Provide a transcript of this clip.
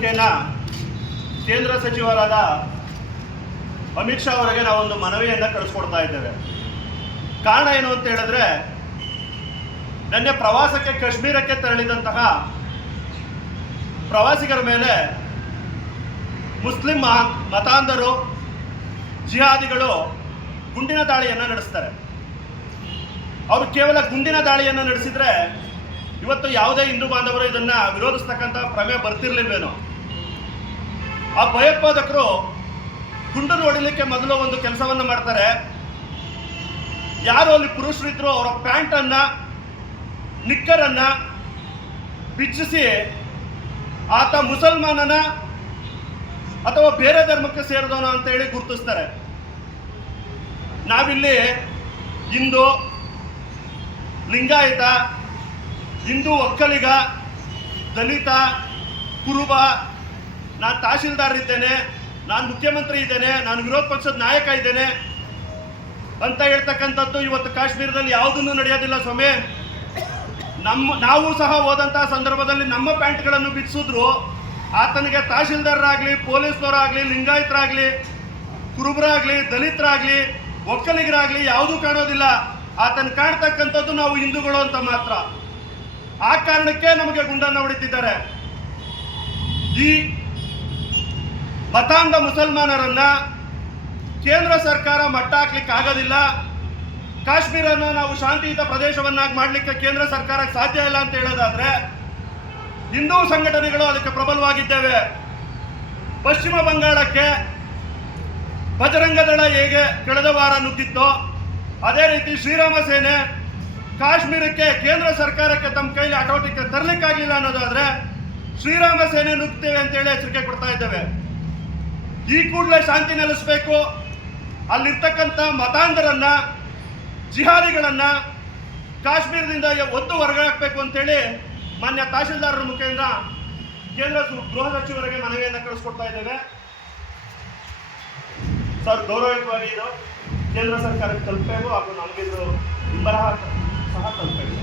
ಮುಖೇನ ಕೇಂದ್ರ ಸಚಿವರಾದ ಅಮಿತ್ ಶಾ ಅವರಿಗೆ ನಾವೊಂದು ಮನವಿಯನ್ನು ಕಳಿಸ್ಕೊಡ್ತಾ ಇದ್ದೇವೆ. ಕಾರಣ ಏನು ಅಂತ ಹೇಳಿದ್ರೆ, ನಿನ್ನೆ ಪ್ರವಾಸಕ್ಕೆ ಕಾಶ್ಮೀರಕ್ಕೆ ತೆರಳಿದಂತಹ ಪ್ರವಾಸಿಗರ ಮೇಲೆ ಮುಸ್ಲಿಂ ಮತಾಂಧರು, ಜಿಹಾದಿಗಳು ಗುಂಡಿನ ದಾಳಿಯನ್ನು ನಡೆಸ್ತಾರೆ. ಅವರು ಕೇವಲ ಗುಂಡಿನ ದಾಳಿಯನ್ನು ನಡೆಸಿದ್ರೆ ಇವತ್ತು ಯಾವುದೇ ಹಿಂದೂ ಬಾಂಧವರು ಇದನ್ನ ವಿರೋಧಿಸ್ತಕ್ಕಂಥ ಪ್ರಮೇಯ ಬರ್ತಿರ್ಲಿಲ್ವೇನೋ. ಆ ಭಯೋತ್ಪಾದಕರು ಗುಂಡು ನೋಡಲಿಕ್ಕೆ ಮೊದಲು ಒಂದು ಕೆಲಸವನ್ನು ಮಾಡ್ತಾರೆ. ಯಾರು ಅಲ್ಲಿ ಪುರುಷರಿದ್ರು ಅವರ ಪ್ಯಾಂಟನ್ನ, ನಿಕ್ಕರನ್ನ ಬಿಚ್ಚಿಸಿ ಆತ ಮುಸಲ್ಮಾನನ ಅಥವಾ ಬೇರೆ ಧರ್ಮಕ್ಕೆ ಸೇರಿದವನ ಅಂತ ಹೇಳಿ ಗುರುತಿಸ್ತಾರೆ. ನಾವಿಲ್ಲಿ ಹಿಂದೂ, ಲಿಂಗಾಯತ, ಹಿಂದೂ ಒಕ್ಕಲಿಗ, ದಲಿತ, ಕುರುಬ, ನಾನು ತಹಶೀಲ್ದಾರ್ ಇದ್ದೇನೆ, ನಾನು ಮುಖ್ಯಮಂತ್ರಿ ಇದ್ದೇನೆ, ನಾನು ವಿರೋಧ ಪಕ್ಷದ ನಾಯಕ ಇದ್ದೇನೆ ಅಂತ ಹೇಳ್ತಕ್ಕಂಥದ್ದು ಇವತ್ತು ಕಾಶ್ಮೀರದಲ್ಲಿ ಯಾವುದನ್ನು ನಡೆಯೋದಿಲ್ಲ ಸ್ವಾಮಿ. ನಾವು ಸಹ ಹೋದಂತಹ ಸಂದರ್ಭದಲ್ಲಿ ನಮ್ಮ ಪ್ಯಾಂಟ್ಗಳನ್ನು ಬಿಚ್ಚಿಸಿದ್ರು ಆತನಿಗೆ ತಹಶೀಲ್ದಾರರಾಗಲಿ, ಪೊಲೀಸ್ನವರಾಗಲಿ, ಲಿಂಗಾಯತರಾಗಲಿ, ಕುರುಬರಾಗಲಿ, ದಲಿತರಾಗಲಿ, ಒಕ್ಕಲಿಗರಾಗಲಿ ಯಾವುದೂ ಕಾಣೋದಿಲ್ಲ. ಆತನ ಕಾಣ್ತಕ್ಕಂಥದ್ದು ನಾವು ಹಿಂದೂಗಳು ಅಂತ ಮಾತ್ರ. ಆ ಕಾರಣಕ್ಕೆ ನಮಗೆ ಗುಂಡನ್ನು ಹೊಡಿತಿದ್ದಾರೆ. ಈ ಮತಾಂಧ ಮುಸಲ್ಮಾನರನ್ನ ಕೇಂದ್ರ ಸರ್ಕಾರ ಮಟ್ಟ ಹಾಕ್ಲಿಕ್ಕೆ ಆಗೋದಿಲ್ಲ. ಕಾಶ್ಮೀರನ ನಾವು ಶಾಂತಿಯುತ ಪ್ರದೇಶವನ್ನಾಗಿ ಮಾಡಲಿಕ್ಕೆ ಕೇಂದ್ರ ಸರ್ಕಾರಕ್ಕೆ ಸಾಧ್ಯ ಇಲ್ಲ ಅಂತ ಹೇಳೋದಾದ್ರೆ, ಹಿಂದೂ ಸಂಘಟನೆಗಳು ಅದಕ್ಕೆ ಪ್ರಬಲವಾಗಿದ್ದೇವೆ. ಪಶ್ಚಿಮ ಬಂಗಾಳಕ್ಕೆ ಬಜರಂಗ ದಳ ಹೇಗೆ ಕಳೆದ ವಾರ ನುಗ್ಗಿತ್ತೋ ಅದೇ ರೀತಿ ಶ್ರೀರಾಮ ಸೇನೆ ಕಾಶ್ಮೀರಕ್ಕೆ ಕೇಂದ್ರ ಸರ್ಕಾರಕ್ಕೆ ತಮ್ಮ ಕೈಲಿ ಹತೋಟಿಗೆ ತರಲಿಕ್ಕಾಗಲಿಲ್ಲ ಅನ್ನೋದಾದ್ರೆ ಶ್ರೀರಾಮ ಸೇನೆ ನುಗ್ತೇವೆ ಅಂತೇಳಿ ಎಚ್ಚರಿಕೆ ಕೊಡ್ತಾ ಇದ್ದೇವೆ. ಈ ಕೂಡಲೇ ಶಾಂತಿ ನೆಲೆಸಬೇಕು. ಅಲ್ಲಿರ್ತಕ್ಕಂಥ ಮತಾಂಧರನ್ನ, ಜಿಹಾದಿಗಳನ್ನ ಕಾಶ್ಮೀರದಿಂದ ಒದ್ದು ಹೊರಗೆ ಹಾಕಬೇಕು ಅಂತೇಳಿ ಮಾನ್ಯ ತಹಶೀಲ್ದಾರರ ಮುಖೇನ ಕೇಂದ್ರ ಗೃಹ ಸಚಿವರಿಗೆ ಮನವಿಯನ್ನು ಕಳಿಸ್ಕೊಡ್ತಾ ಇದ್ದೇವೆ. ಸರ್, ಗೌರವಯುತವಾಗಿ ಇದು ಕೇಂದ್ರ ಸರ್ಕಾರಕ್ಕೆ ತಲುಪಬೇಕು ಹಾಗೂ ನಮಗಿದು ಬರಹ ಸಹ ತಲುಪಬೇಕು.